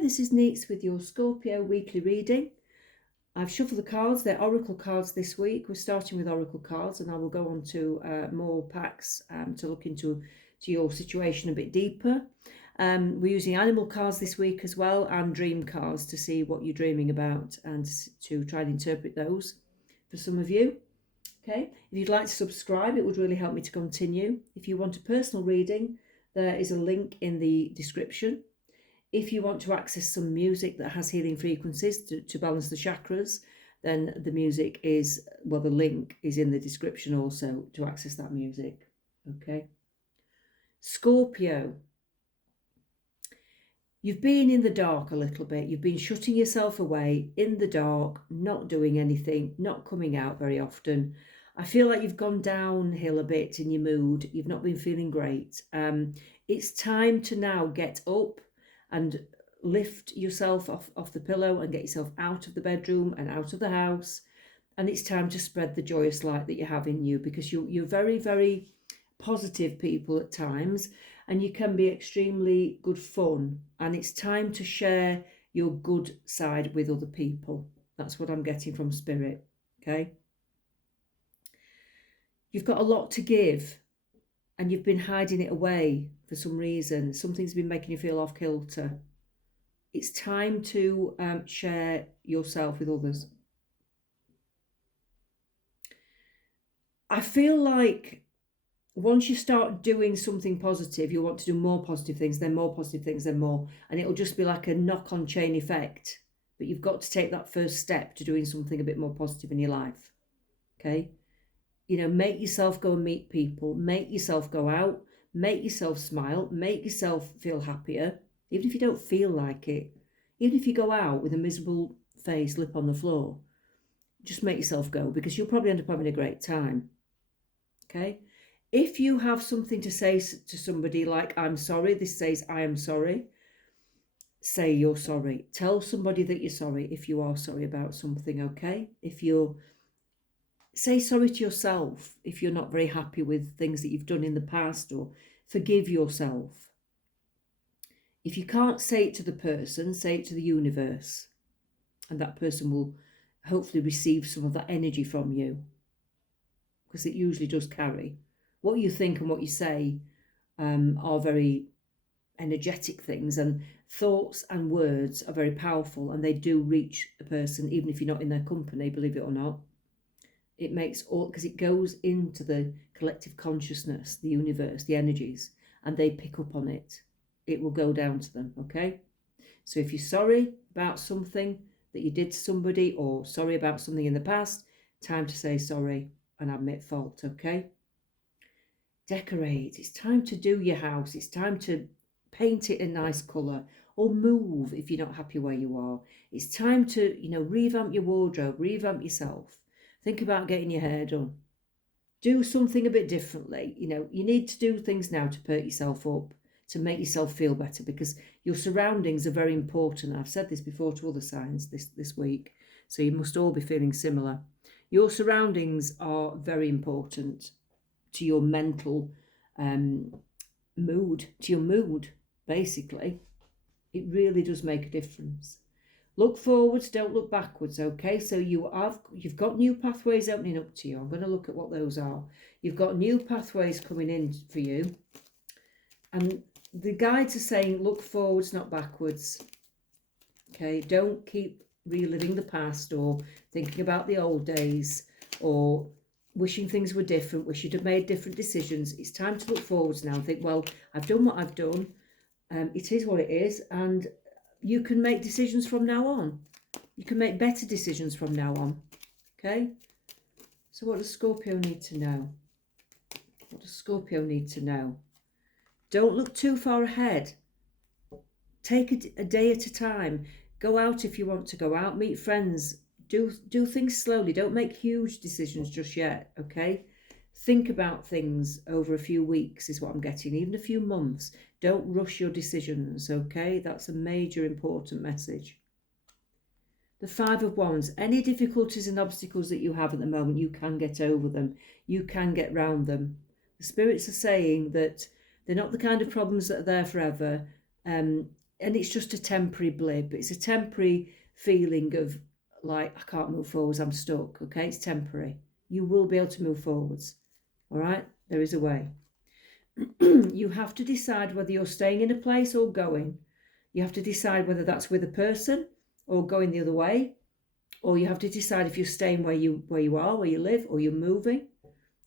this is Neets with your Scorpio weekly reading. I've shuffled the cards. They're oracle cards this week. We're starting with oracle cards, and I will go on to more packs to look into your situation a bit deeper. We're using animal cards this week as well, and dream cards to see what you're dreaming about and to try and interpret those for some of you. Okay, if you'd like to subscribe, it would really help me to continue. If you want a personal reading, there is a link in the description. If you want to access some music that has healing frequencies to balance the chakras, then the music is, well, the link is in the description also to access that music. Okay. Scorpio. You've been in the dark a little bit. You've been shutting yourself away in the dark, not doing anything, not coming out very often. I feel like you've gone downhill a bit in your mood. You've not been feeling great. It's time to now get up and lift yourself off the pillow and get yourself out of the bedroom and out of the house. And it's time to spread the joyous light that you have in you, because you're very, very positive people at times, and you can be extremely good fun. And it's time to share your good side with other people. That's what I'm getting from Spirit, okay? You've got a lot to give, and you've been hiding it away for some reason. Something's been making you feel off kilter. It's time to share yourself with others. I feel like once you start doing something positive, you want to do more positive things, then more positive things, then more. And it'll just be like a knock-on chain effect. But you've got to take that first step to doing something a bit more positive in your life. Okay? You know, make yourself go and meet people. Make yourself go out. Make yourself smile. Make yourself feel happier. Even if you don't feel like it. Even if you go out with a miserable face, lip on the floor. Just make yourself go, because you'll probably end up having a great time. Okay? If you have something to say to somebody like, I'm sorry, this says I am sorry, say you're sorry. Tell somebody that you're sorry if you are sorry about something, okay? Say sorry to yourself if you're not very happy with things that you've done in the past, or forgive yourself. If you can't say it to the person, say it to the universe, and that person will hopefully receive some of that energy from you, because it usually does carry. What you think and what you say are very energetic things, and thoughts and words are very powerful, and they do reach a person even if you're not in their company, believe it or not. It makes all, because it goes into the collective consciousness, the universe, the energies, and they pick up on it. It will go down to them, okay? So if you're sorry about something that you did to somebody, or sorry about something in the past, time to say sorry and admit fault, okay? Decorate. It's time to do your house. It's time to paint it a nice colour, or move if you're not happy where you are. It's time to, revamp your wardrobe, revamp yourself. Think about getting your hair done. Do something a bit differently. You need to do things now to perk yourself up, to make yourself feel better, because your surroundings are very important. I've said this before to other signs this week, so you must all be feeling similar. Your surroundings are very important to your mental mood, to your mood, basically. It really does make a difference. Look forwards, don't look backwards, okay? So you've got new pathways opening up to you. I'm going to look at what those are. You've got new pathways coming in for you. And the guides are saying look forwards, not backwards. Okay, don't keep reliving the past, or thinking about the old days, or wishing things were different, wish you'd have made different decisions. It's time to look forwards now and think, well, I've done what I've done. It is what it is, and you can make decisions from now on. You can make better decisions from now on. Okay? So what does Scorpio need to know? What does Scorpio need to know? Don't look too far ahead. Take a day at a time. Go out if you want to go out. Meet friends. Do things slowly. Don't make huge decisions just yet, okay? Think about things over a few weeks is what I'm getting, even a few months. Don't rush your decisions, okay? That's a major important message. The Five of Wands. Any difficulties and obstacles that you have at the moment, you can get over them. You can get round them. The spirits are saying that they're not the kind of problems that are there forever. and it's just a temporary blip. It's a temporary feeling of like, I can't move forwards, I'm stuck. Okay, it's temporary. You will be able to move forwards. All right, there is a way. You have to decide whether you're staying in a place or going. You have to decide whether that's with a person or going the other way, or you have to decide if you're staying where you are, where you live, or you're moving,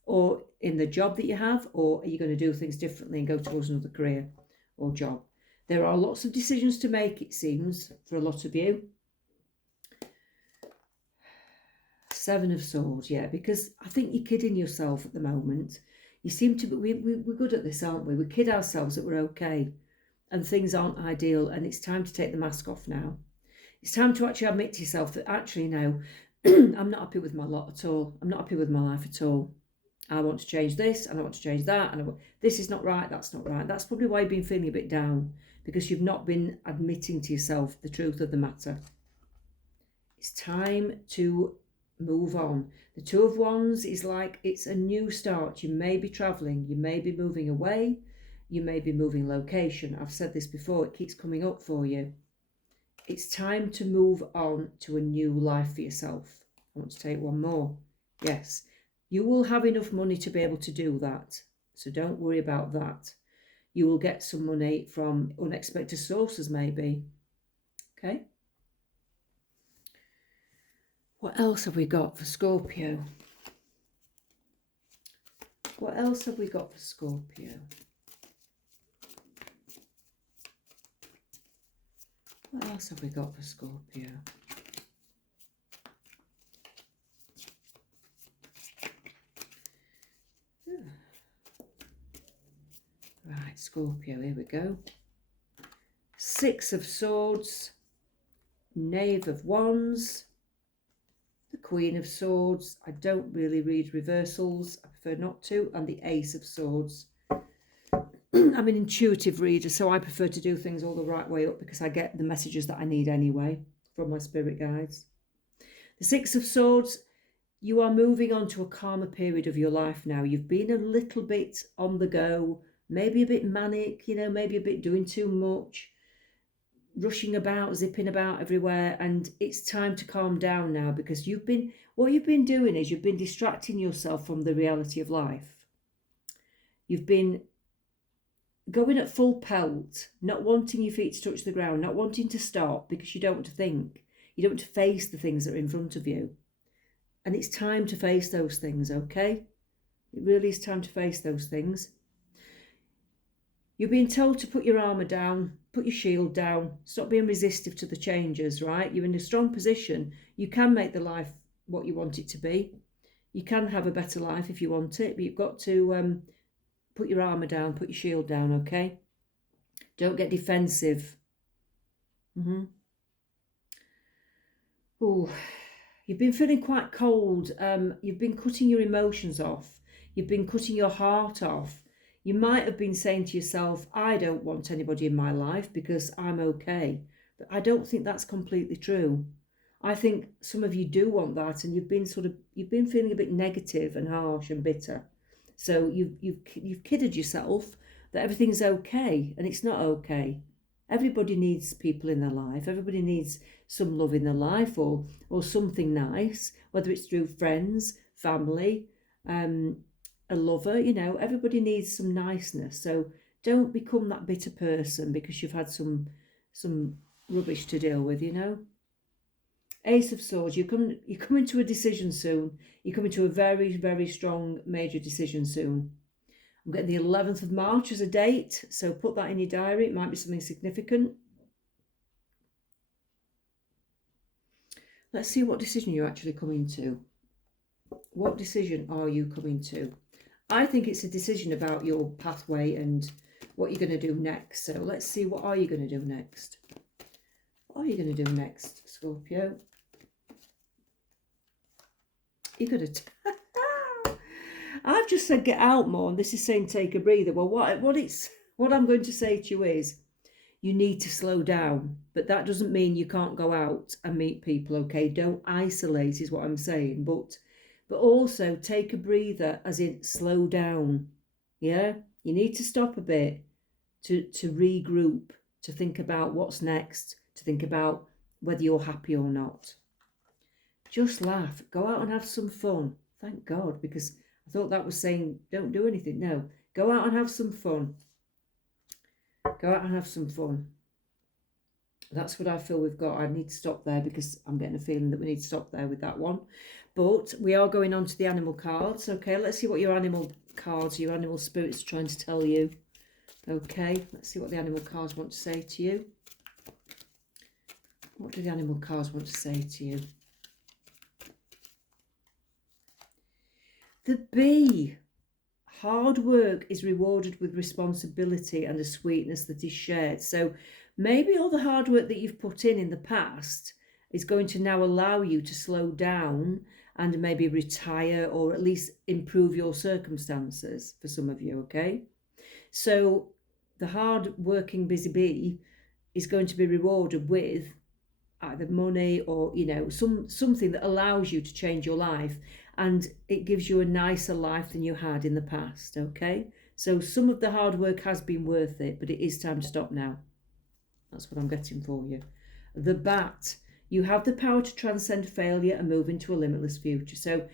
or in the job that you have, or are you going to do things differently and go towards another career or job. There are lots of decisions to make, it seems, for a lot of you. Seven of Swords, yeah, because I think you're kidding yourself at the moment. You seem to be, we're good at this, aren't we? We kid ourselves that we're okay and things aren't ideal, and it's time to take the mask off now. It's time to actually admit to yourself that actually, no, I'm not happy with my lot at all. I'm not happy with my life at all. I want to change this and I want to change that. And this is not right, that's not right. That's probably why you've been feeling a bit down, because you've not been admitting to yourself the truth of the matter. It's time to move on. The Two of Wands is like it's a new start. You may be traveling, you may be moving away, you may be moving location. I've said this before, it keeps coming up for you. It's time to move on to a new life for yourself. I want to take one more. Yes, you will have enough money to be able to do that. So don't worry about that. You will get some money from unexpected sources maybe. Okay. What else have we got for Scorpio? What else have we got for Scorpio? What else have we got for Scorpio? Right, Scorpio, here we go. Six of Swords, Knave of Wands, the Queen of Swords. I don't really read reversals, I prefer not to, and the Ace of Swords. I'm an intuitive reader, so I prefer to do things all the right way up because I get the messages that I need anyway from my spirit guides. The Six of Swords, you are moving on to a calmer period of your life now. You've been a little bit on the go, maybe a bit manic, maybe a bit doing too much, rushing about, zipping about everywhere, and it's time to calm down now because what you've been doing is you've been distracting yourself from the reality of life. You've been going at full pelt, not wanting your feet to touch the ground, not wanting to stop because you don't want to think. You don't want to face the things that are in front of you. And it's time to face those things, okay? It really is time to face those things. You're being told to put your armour down, put your shield down, stop being resistive to the changes, right? You're in a strong position. You can make the life what you want it to be. You can have a better life if you want it, but you've got to put your armour down, put your shield down, okay? Don't get defensive. Oh, you've been feeling quite cold. You've been cutting your emotions off. You've been cutting your heart off. You might have been saying to yourself, I don't want anybody in my life because I'm okay. But I don't think that's completely true. I think some of you do want that, and you've been feeling a bit negative and harsh and bitter. So you've kidded yourself that everything's okay, and it's not okay. Everybody needs people in their life. Everybody needs some love in their life or something nice, whether it's through friends, family, a lover, everybody needs some niceness. So don't become that bitter person because you've had some rubbish to deal with, Ace of Swords, you're coming to a decision soon. You're coming to a very, very strong major decision soon. I'm getting the 11th of March as a date, so put that in your diary. It might be something significant. Let's see what decision you're actually coming to. What decision are you coming to? I think it's a decision about your pathway and what you're going to do next. So let's see, what are you going to do next? What are you going to do next, Scorpio? You're going to... I've just said get out more, and this is saying take a breather. Well, what I'm going to say to you is you need to slow down, but that doesn't mean you can't go out and meet people, okay? Don't isolate is what I'm saying, but also take a breather, as in slow down, yeah? You need to stop a bit to regroup, to think about what's next, to think about whether you're happy or not. Just laugh. Go out and have some fun. Thank God, because I thought that was saying don't do anything. No, go out and have some fun. Go out and have some fun. That's what I feel we've got. I need to stop there because I'm getting a feeling that we need to stop there with that one. But we are going on to the animal cards. Okay, let's see what your animal cards, your animal spirits are trying to tell you. Okay, let's see what the animal cards want to say to you. What do the animal cards want to say to you? The bee. Hard work is rewarded with responsibility and a sweetness that is shared. So maybe all the hard work that you've put in the past is going to now allow you to slow down and maybe retire or at least improve your circumstances for some of you, okay? So the hard working busy bee is going to be rewarded with either money or, you know, something that allows you to change your life, and it gives you a nicer life than you had in the past, okay? So some of the hard work has been worth it, but it is time to stop now. That's what I'm getting for you. The bat. You have the power to transcend failure and move into a limitless future. So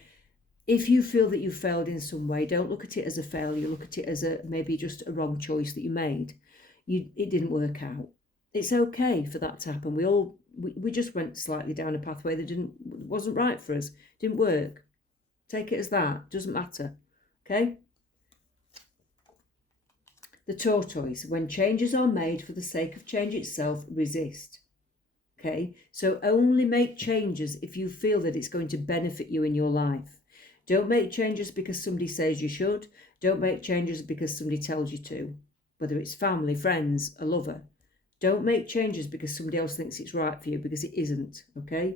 if you feel that you failed in some way, don't look at it as a failure. Look at it as maybe just a wrong choice that you made. It didn't work out. It's okay for that to happen. We just went slightly down a pathway that wasn't right for us. Didn't work. Take it as that. Doesn't matter. Okay? The tortoise. When changes are made for the sake of change itself, resist. Okay? So only make changes if you feel that it's going to benefit you in your life. Don't make changes because somebody says you should. Don't make changes because somebody tells you to. Whether it's family, friends, a lover. Don't make changes because somebody else thinks it's right for you, because it isn't. Okay?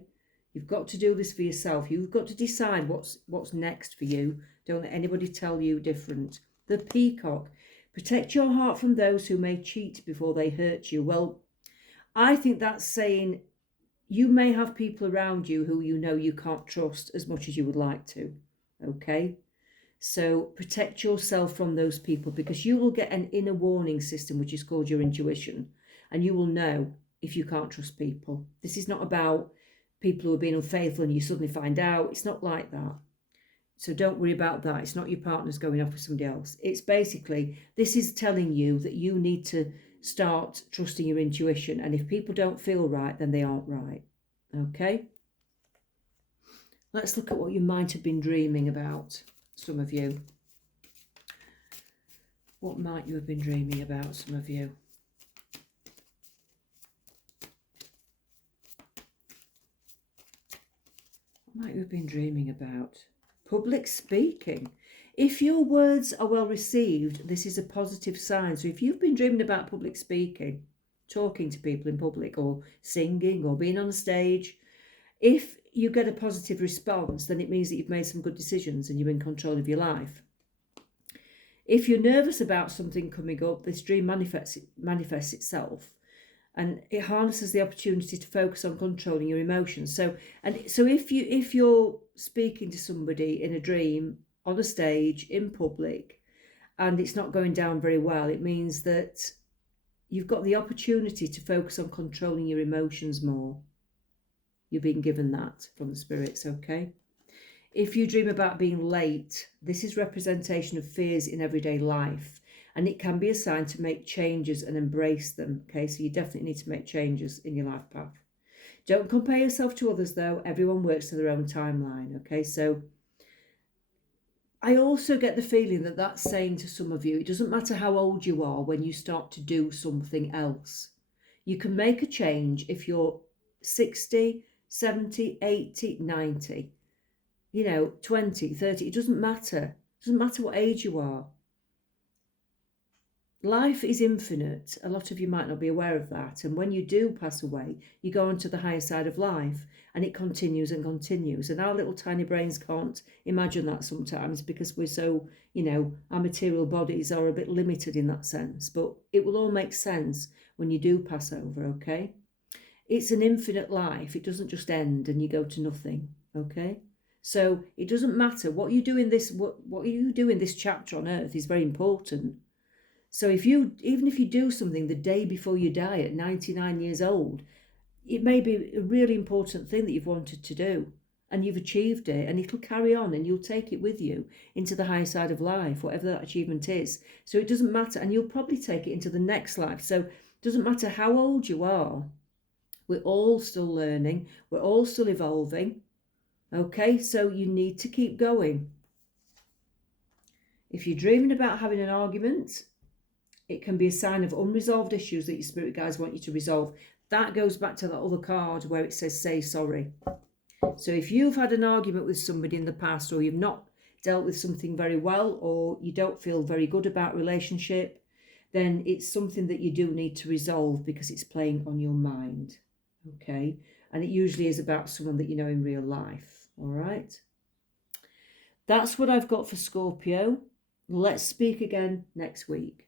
You've got to do this for yourself. You've got to decide what's next for you. Don't let anybody tell you different. The peacock. Protect your heart from those who may cheat before they hurt you. Well, I think that's saying you may have people around you who you know you can't trust as much as you would like to. Okay? So protect yourself from those people, because you will get an inner warning system, which is called your intuition. And you will know if you can't trust people. This is not about people who are being unfaithful and you suddenly find out. It's not like that. So don't worry about that. It's not your partner's going off with somebody else. It's basically, this is telling you that you need to start trusting your intuition. And if people don't feel right, then they aren't right. Okay? Let's look at what you might have been dreaming about, some of you. What might you have been dreaming about, some of you? What might you have been dreaming about? Public speaking. If your words are well received, this is a positive sign. So if you've been dreaming about public speaking, talking to people in public or singing or being on a stage, if you get a positive response, then it means that you've made some good decisions and you're in control of your life. If you're nervous about something coming up, this dream manifests itself. And it harnesses the opportunity to focus on controlling your emotions. So if you're speaking to somebody in a dream, on a stage, in public, and it's not going down very well, it means that you've got the opportunity to focus on controlling your emotions more. You're being given that from the spirits, okay? If you dream about being late, this is representation of fears in everyday life. And it can be a sign to make changes and embrace them. Okay, so you definitely need to make changes in your life path. Don't compare yourself to others, though. Everyone works to their own timeline. Okay, so I also get the feeling that that's saying to some of you, it doesn't matter how old you are when you start to do something else. You can make a change if you're 60, 70, 80, 90, 20, 30. It doesn't matter. It doesn't matter what age you are. Life is infinite. A lot of you might not be aware of that. And when you do pass away, you go on to the higher side of life, and it continues and continues. And our little tiny brains can't imagine that sometimes, because we're so, our material bodies are a bit limited in that sense. But it will all make sense when you do pass over, okay? It's an infinite life. It doesn't just end and you go to nothing, okay? So it doesn't matter what you do in this, what you do in this chapter on Earth is very important. So even if you do something the day before you die at 99 years old, it may be a really important thing that you've wanted to do, and you've achieved it, and it'll carry on, and you'll take it with you into the higher side of life, whatever that achievement is. So it doesn't matter, and you'll probably take it into the next life. So it doesn't matter how old you are, we're all still learning, we're all still evolving. Okay, so you need to keep going. If you're dreaming about having an argument, it can be a sign of unresolved issues that your spirit guides want you to resolve. That goes back to that other card where it says say sorry. So if you've had an argument with somebody in the past, or you've not dealt with something very well, or you don't feel very good about a relationship, then it's something that you do need to resolve because it's playing on your mind. Okay, and it usually is about someone that you know in real life. All right, that's what I've got for Scorpio. Let's speak again next week.